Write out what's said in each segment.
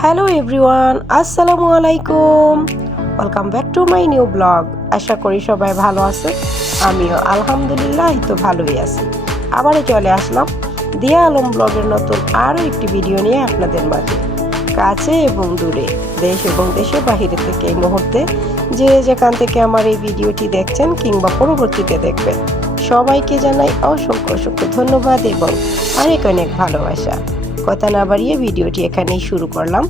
Hello everyone, আসসালামু আলাইকুম। Welcome back to my new blog আশা করি সবাই ভালো আছে আমিও আলহামদুলিল্লাহ তো ভালোই আছি। আবারও চলে আসলাম দিয়া আলম ব্লগের নতুন আরও একটি ভিডিও নিয়ে আপনাদের মাঝে। কাছে এবং দূরে, দেশ এবং দেশের বাহিরে থেকে এই মুহূর্তে যে যেখান থেকে আমার এই ভিডিওটি দেখছেন কিংবা পরবর্তীতে দেখবেন, সবাইকে জানাই অসংখ্য অসংখ্য ধন্যবাদ এবং অনেক অনেক ভালোবাসা। কথা না বাড়িয়ে ভিডিওটি এখানেই শুরু করলাম।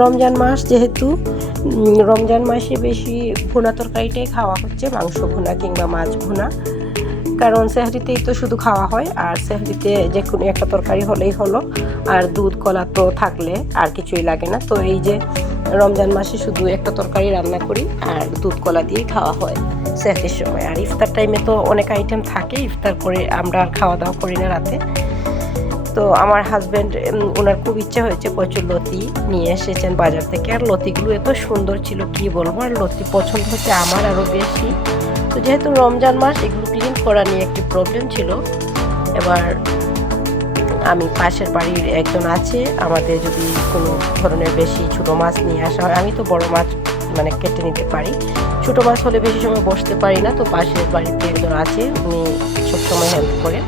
রমজান মাস যেহেতু রমজান মাসে বেশি ভুনা তরকারিটাই খাওয়া হচ্ছে, মাংস ভুনা কিংবা মাছ ভুনা। কারণ সেহরিতেই তো শুধু খাওয়া হয়, আর সেহরিতে যে কোনো একটা তরকারি হলেই হলো, আর দুধ, কলা তো থাকলে আর কিছুই লাগে না। তো এই যে রমজান মাসে শুধু একটা তরকারি রান্না করি, আর দুধ, কলা দিয়েই খাওয়া হয় সেহরির সময়। আর ইফতার টাইমে তো অনেক আইটেম থাকে, ইফতার করে আমরা আর খাওয়া দাওয়া করি না রাতে। তো আমার হাজব্যান্ড ওনার খুব ইচ্ছা হয়েছে প্রচুর লতি নিয়ে এসেছেন বাজার থেকে। আর লতিগুলো এত সুন্দর ছিল, কি বলব? আর লতি পছন্দ হচ্ছে আমার আরও বেশি। তো যেহেতু রমজান মাস, এগুলো ক্লিন করা নিয়ে একটি প্রবলেম ছিল। এবার আমি পাশের বাড়ির একজন আছে, আমাদের যদি কোনো ধরনের বেশি ছোটো মাছ নিয়ে আসা হয়, আমি তো বড় মাছ মানে কেটে নিতে পারি। ছোটো মাছ হলে বেশি সময় বসতে পারি না, তো পাশের বাড়িতে একজন আছে, উনি সবসময় হেল্প করেন।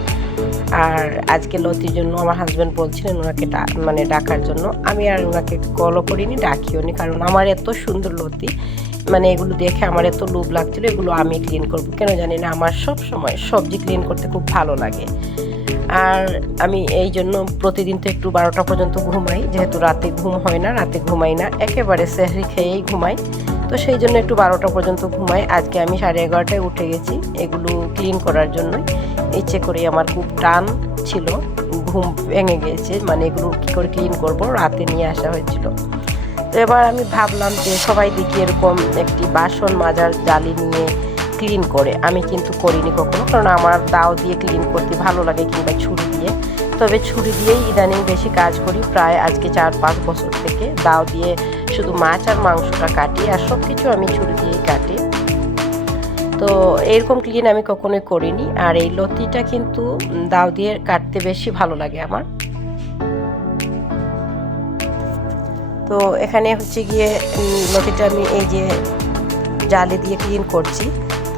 আর আজকে লতির জন্য আমার হাজব্যান্ড বলছিলেন ওনাকে মানে ডাকার জন্য। আমি আর ওনাকে কলও করিনি, ডাকিও নি, কারণ আমার এত সুন্দর লতি মানে এগুলো দেখে আমার এত লোভ লাগছিল, এগুলো আমি ক্লিন করব। কেন জানি না, আমার সব সময় সবজি ক্লিন করতে খুব ভালো লাগে। আর আমি এই জন্য প্রতিদিন তো একটু বারোটা পর্যন্ত ঘুমাই, যেহেতু রাতে ঘুম হয় না, রাতে ঘুমাই না, একেবারে সেহরি খেয়েই ঘুমাই। তো সেই জন্য একটু বারোটা পর্যন্ত ঘুমাই। আজকে আমি সাড়ে এগারোটায় উঠে গেছি, এগুলো ক্লিন করার জন্য ইচ্ছে করে আমার খুব টান ছিল, ঘুম ভেঙে গিয়েছে মানে এগুলো কী করে ক্লিন করব? রাতে নিয়ে আসা হয়েছিল। তো এবার আমি ভাবলাম যে সবাই দেখি এরকম একটি বাসন মাজার জালি নিয়ে ক্লিন করে। আমি কিন্তু করিনি কখনো, কারণ আমার দাও দিয়ে ক্লিন করতে ভালো লাগে কিংবা ছুরি দিয়ে। তবে ছুরি দিয়েই ইদানিং বেশি কাজ করি। প্রায় আজকে চার পাঁচ বছর থেকে দাও দিয়ে শুধু মাছ আর মাংসটা কাটি আর সব কিছু আমি ছুরি দিয়েই কাটি। তো এরকম ক্লিন আমি কখনোই করিনি আর এই লতিটা কিন্তু দাও দিয়ে কাটতে বেশি ভালো লাগে আমার। তো এখানে হচ্ছে গিয়ে লতিটা আমি এই যে জালে দিয়ে ক্লিন করছি।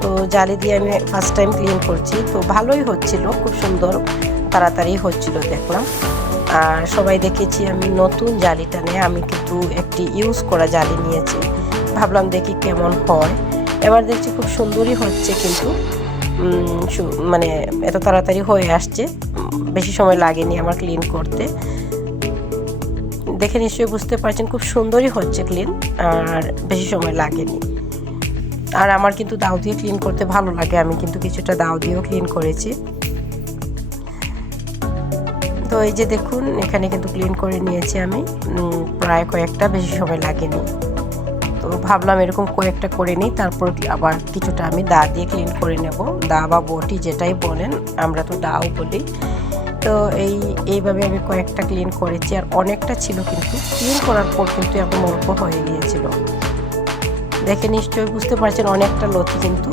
তো জালে দিয়ে আমি ফার্স্ট টাইম ক্লিন করছি। তো ভালোই হচ্ছিল, খুব সুন্দর, তাড়াতাড়ি হচ্ছিল দেখলাম। আর সবাই দেখেছি আমি নতুন জালিটা নিয়ে, আমি কিন্তু একটি ইউজ করা জালি নিয়েছি। ভাবলাম দেখি কেমন হয়। এবার দেখছি খুব সুন্দরই হচ্ছে কিন্তু। মানে এত তাড়াতাড়ি হয়ে আসছে। বেশি সময় লাগেনি আমার ক্লিন করতে। দেখে নিশ্চয়ই বুঝতে পারছেন, খুব সুন্দরই হচ্ছে ক্লিন আর বেশি সময় লাগেনি। আর আমার কিন্তু দাও দিয়ে ক্লিন করতে ভালো লাগে। আমি কিন্তু কিছুটা দাও দিয়েও ক্লিন করেছি। তো এই যে দেখুন, এখানে কিন্তু ক্লিন করে নিয়েছি আমি। প্রায় কয়েকটা, বেশি সময় লাগেনি। তো ভাবলাম এরকম কয়েকটা করে নিই, তারপর আবার কিছুটা আমি দা দিয়ে ক্লিন করে নেব। দা বা বটি যেটাই বলেন, আমরা তো দাও বলি। তো এই, এইভাবে আমি কয়েকটা ক্লিন করেছি, আর অনেকটা ছিল কিন্তু। ক্লিন করার পর কিন্তু এখন অল্প হয়ে গিয়েছিল। দেখে নিশ্চয়ই বুঝতে পারছেন অনেকটা লতি কিন্তু।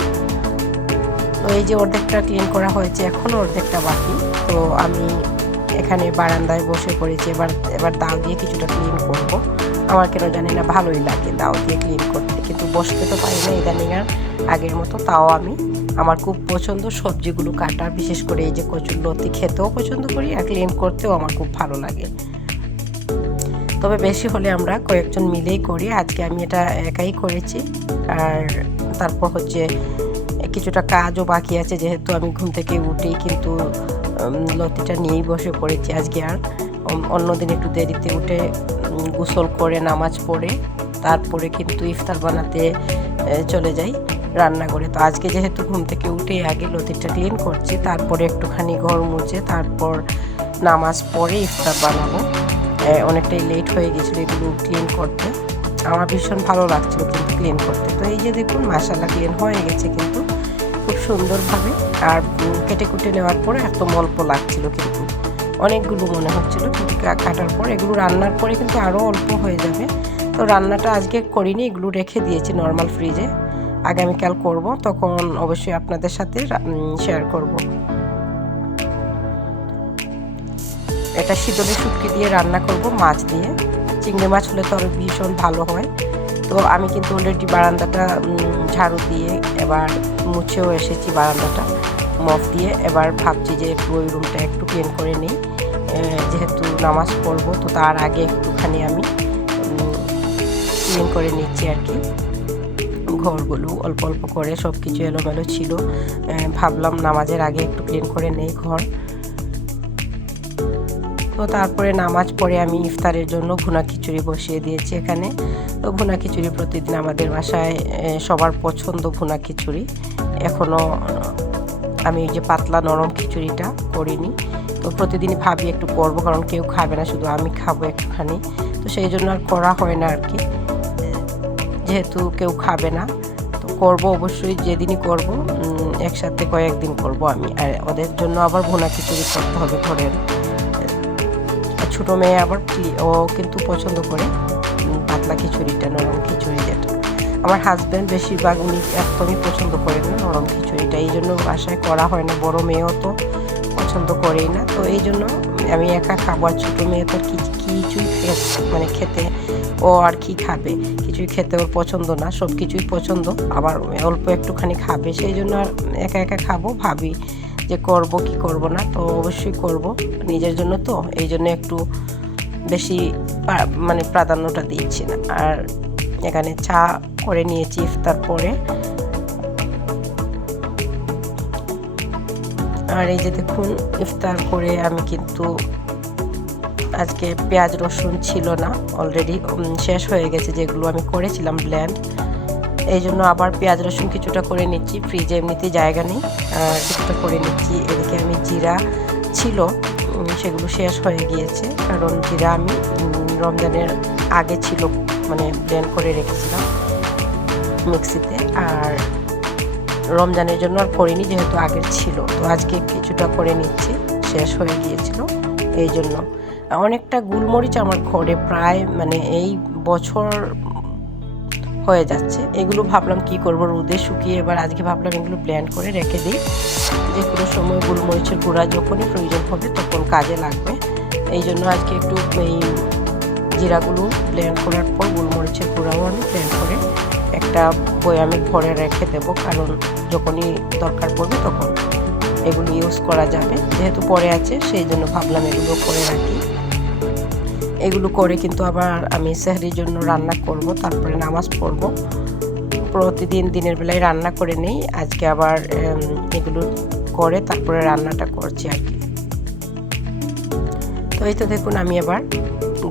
তো এই যে অর্ধেকটা ক্লিন করা হয়েছে এখনও অর্ধেকটা বাকি। তো আমি এখানে বারান্দায় বসে পড়েছি। এবার এবার দাও দিয়ে কিছুটা ক্লিন করব। আমার কেন জানি না, ভালোই লাগে দাও দিয়ে ক্লিন করতে। কিন্তু বসতে তো পারি না ইদানিং আর আগের মতো। তাও আমি আমার খুব পছন্দ সবজিগুলো কাটা বিশেষ করে এই যে কচুর লতি খেতেও পছন্দ করি আর ক্লিন করতেও আমার খুব ভালো লাগে। তবে বেশি হলে আমরা কয়েকজন মিলেই করি। আজকে আমি এটা একাই করেছি। আর তারপর হচ্ছে, কিছুটা কাজও বাকি আছে যেহেতু আমি ঘুম থেকে উঠি। কিন্তু লতিটা নিয়েই বসে পড়েছি আজকে আর। অন্যদিন একটু দেরিতে উঠে গোসল করে, নামাজ পড়ে, তারপরে কিন্তু ইফতার বানাতে চলে যাই রান্না করে তো আজকে যেহেতু ঘুম থেকে উঠে আগে লতিটা ক্লিন করছি, তারপরে একটুখানি ঘর মুছে, তারপর নামাজ পড়ে ইফতার বানাবো। অনেকটাই লেট হয়ে গেছিল এগুলো ক্লিন করতে। আমার ভীষণ ভালো লাগছিল কিন্তু ক্লিন করতে। তো এই যে দেখুন মাসালা ক্লিন হয়ে গেছে কিন্তু, খুব সুন্দরভাবে। আর কেটে কুটে নেওয়ার পরে একদম অল্প লাগছিল কিন্তু। অনেকগুলো মনে হচ্ছিল কিন্তু কাটার পর। এগুলো রান্নার পরে কিন্তু আরও অল্প হয়ে যাবে। তো রান্নাটা আজকে করিনি, এগুলো রেখে দিয়েছি নর্মাল ফ্রিজে আগামীকাল করব, তখন অবশ্যই আপনাদের সাথে শেয়ার করব। এটা শীতলে শুটকি দিয়ে রান্না করব, মাছ দিয়ে। চিংড়ি মাছ হলে তো আরও ভীষণ ভালো হয়। তো আমি কিন্তু অলরেডি বারান্দাটা ঝাড়ু দিয়ে এবার মুছেও এসেছি বারান্দাটা। মফ দিয়ে এবার ভাবছি যে একটু ওই রুমটা একটু ক্লিন করে নিই। যেহেতু নামাজ পড়ব, তো তার আগে একটুখানি আমি ক্লিন করে নিচ্ছি আর কি। ঘরগুলো অল্প অল্প করে সব কিছু এলোমেলো ছিল। ভাবলাম নামাজের আগে একটু ক্লিন করে নেই ঘর। তো তারপরে নামাজ পড়ে আমি ইফতারের জন্য ভুনা খিচুড়ি বসিয়ে দিয়েছি এখানে। তো ভুনা খিচুড়ি প্রতিদিন আমাদের বাসায় সবার পছন্দ ভুনা খিচুড়ি। এখনও আমি ওই যে পাতলা নরম খিচুড়িটা করিনি। তো প্রতিদিনই ভাবি একটু করব, কারণ কেউ খাবে না, শুধু আমি খাব একটুখানি। তো সেই জন্য আর করা হয় না আর কি যেহেতু কেউ খাবে না, তো করব অবশ্যই, যেদিনই করব একসাথে কয়েকদিন করব আমি। আর ওদের জন্য আবার ভুনা খিচুড়ি করতে হবে ঘরের। ছোটো মেয়ে আবার ও কিন্তু পছন্দ করে পাতলা খিচুড়িটা, নরম খিচুড়ি যেটা। আমার হাজব্যান্ড বেশিরভাগ উনি একদমই পছন্দ করেন না, নরম খিচুড়িটা এই জন্য বাসায় করা হয় না, বড় মেয়েও তো পছন্দ করেই না। তো এই জন্য আমি একা খাব আর ছোটো মেয়ে তো কিছুই মানে খেতে ও আর কি খাবে? কিছুই খেতে ওর পছন্দ না সব কিছুই পছন্দ। আবার অল্প একটুখানি খাবে, সেই জন্য আর একা একা খাব, ভাবি যে করব কি করব না, তো অবশ্যই করব নিজের জন্য তো। এই জন্য একটু বেশি মানে প্রাধান্যটা দিচ্ছি না। আর এখানে চা করে নিয়েছি ইফতার পরে। আর এই যে দেখুন, ইফতার করে আমি কিন্তু আজকে পেঁয়াজ রসুন ছিল না অলরেডি শেষ হয়ে গেছে যেগুলো আমি করেছিলাম ব্ল্যান্ড এই জন্য আবার পেঁয়াজ রসুন কিছুটা করে নিচ্ছি ফ্রিজে এমনিতেই জায়গা নেই কিছুটা করে নিচ্ছি। এদিকে আমি জিরা ছিল সেগুলো শেষ হয়ে গিয়েছে, কারণ জিরা আমি রমজানের আগে ছিল মানে ব্লেন্ড করে রেখেছিলাম মিক্সিতে। আর রমজানের জন্য আর করিনি, যেহেতু আগের ছিল। তো আজকে কিছুটা করে নিচ্ছি, শেষ হয়ে গিয়েছিল এই জন্য। অনেকটা গুলমরিচ আমার ঘরে প্রায় মানে এই বছর হয়ে যাচ্ছে। এগুলো ভাবলাম কি করব, রোদে শুকিয়ে এবার আজকে ভাবলাম এগুলো ব্ল্যান্ড করে রেখে দিই। যে কোনো সময় গোলমরিচের গুঁড়া যখনই প্রয়োজন হবে তখন কাজে লাগবে। এই জন্য আজকে একটু এই জিরাগুলো ব্লেন্ড করার পর গোলমরিচের গুঁড়াও আমি ব্লেন্ড করে একটা বয়ামে ভরে রেখে দেবো। কারণ যখনই দরকার পড়বে তখন এগুলো ইউজ করা যাবে। যেহেতু পরে আছে, সেই জন্য ভাবলাম এগুলো করে রাখি। এগুলো করে কিন্তু আবার আমি সেহরির জন্য রান্না করব, তারপরে নামাজ পড়ব। প্রতিদিন দিনের বেলায় রান্না করে নেই, আজকে আবার এগুলো করে তারপরে রান্নাটা করছি আর কি। তো এই তো দেখুন, আমি এবার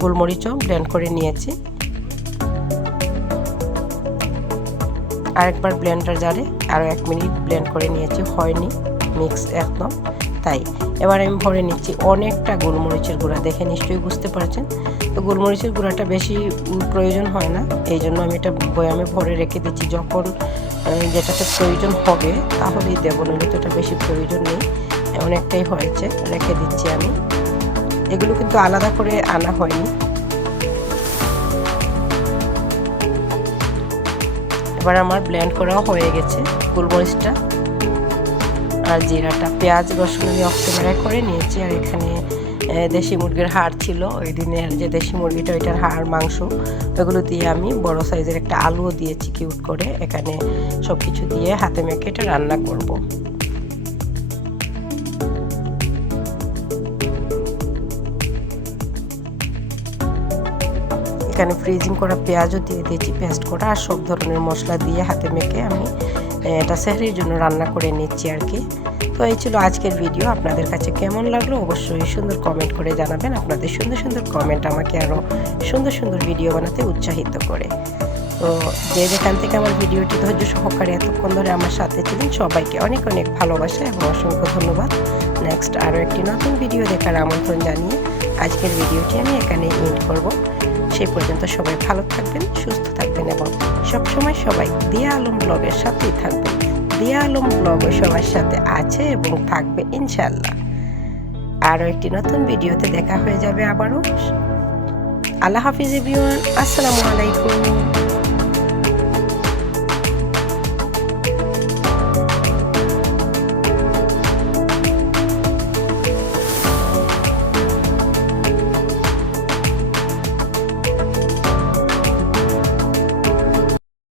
গোলমরিচও ব্লেন্ড করে নিয়েছি। আরেকবার ব্লেন্ডার জারে আরও এক মিনিট ব্লেন্ড করে নিয়েছি, হয়নি মিক্স একদম। তাই, এবার আমি ভরে নিচ্ছি অনেকটা গোলমরিচের গুঁড়া, দেখে নিশ্চয়ই বুঝতে পারছেন। তো গোলমরিচের গুঁড়াটা বেশি প্রয়োজন হয় না, এই জন্য আমি এটা বয়ামে ভরে রেখে দিচ্ছি। যখন যেটাতে প্রয়োজন হবে, তাহলেই দেবো, নইলে তো এটা বেশি প্রয়োজন নেই। অনেকটাই হয়েছে, রেখে দিচ্ছি আমি। এগুলো কিন্তু আলাদা করে আনা হয়নি। এবার আমার ব্লেন্ড করাও হয়ে গেছে গোলমরিচটা। আর জিরাটা, পেঁয়াজ, রসুন আমি ক্যামেরায় করে নিয়েছি। আর এখানে দেশি মুরগির হাড় ছিল। ওই দিনের যে দেশি মুরগিটা, ওইটার হাড়, মাংস ওগুলো দিয়ে আমি বড় সাইজের একটা আলুও দিয়েছি কিউট করে। এখানে সব কিছু দিয়ে হাতে মেখে এটা রান্না করব। এখানে ফ্রিজিং করা পেঁয়াজও দিয়ে দিয়েছি। পেস্ট করা আর সব ধরনের মশলা দিয়ে হাতে মেখে আমি এটা সেহরির জন্য রান্না করে নিচ্ছি আর কি। তো এই ছিল আজকের ভিডিও আপনাদের কাছে কেমন লাগল অবশ্যই সুন্দর কমেন্ট করে জানাবেন। আপনাদের সুন্দর সুন্দর কমেন্ট আমাকে আরও সুন্দর সুন্দর ভিডিও বানাতে উৎসাহিত করে। তো যে যেখান থেকে আমার ভিডিওটি ধৈর্য সহকারে এতক্ষণ ধরে আমার সাথে ছিলেন, সবাইকে অনেক অনেক ভালোবাসা এবং অসংখ্য ধন্যবাদ। নেক্সট আরও একটি নতুন ভিডিও দেখার আমন্ত্রণ জানিয়ে আজকের ভিডিওটি আমি এখানে এন্ড করব। সেই পর্যন্ত সবাই ভালো থাকবেন, সুস্থ থাকবেন এবং সবসময় সবাই দিয়া আলম ব্লগের সাথেই থাকবেন। দিয়া আলম ব্লগও সবার সাথে আছে এবং থাকবে ইনশাল্লাহ আরও একটি নতুন ভিডিওতে দেখা হয়ে যাবে আবারও। আল্লাহ হাফিজ আসসালামু আলাইকুম।